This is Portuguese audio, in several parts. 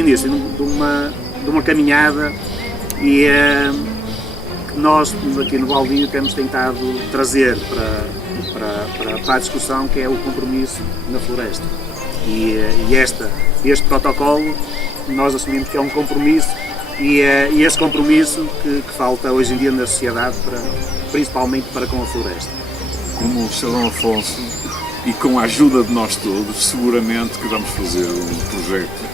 início de uma caminhada e que nós aqui no Baldio temos tentado trazer para a discussão, que é o compromisso na floresta. E este protocolo nós assumimos que é um compromisso e esse compromisso que falta hoje em dia na sociedade, principalmente para com a floresta. Como o Sr. Dom Afonso, e com a ajuda de nós todos, seguramente que vamos fazer um projeto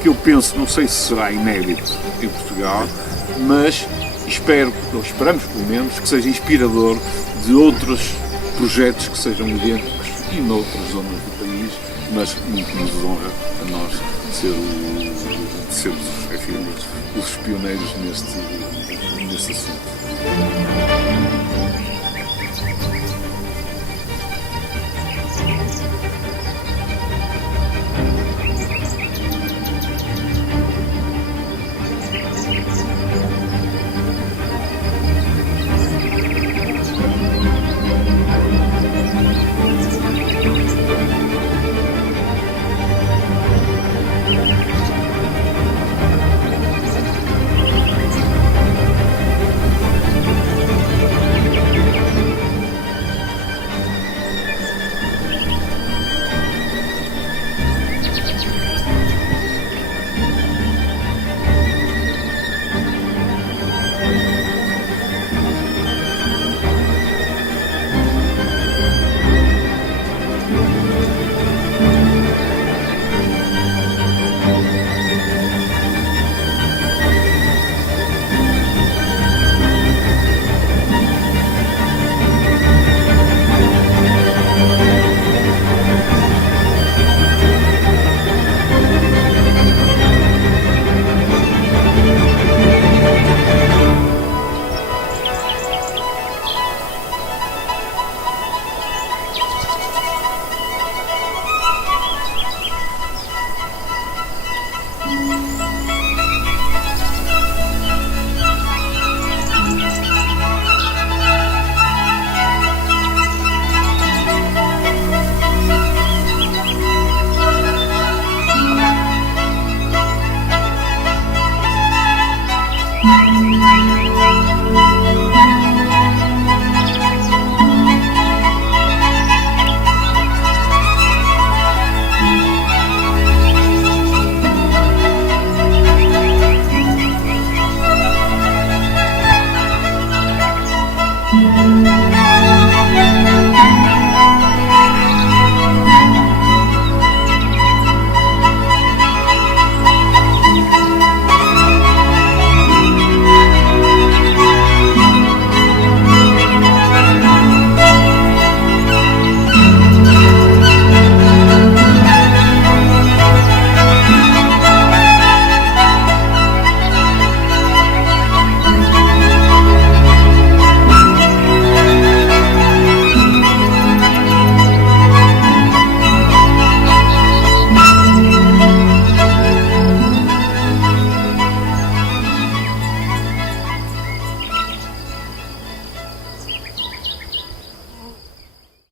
que eu penso, não sei se será inédito em Portugal, mas esperamos pelo menos que seja inspirador de outros projetos que sejam idênticos e noutras zonas do país, mas muito nos honra a nós sermos os pioneiros neste assunto.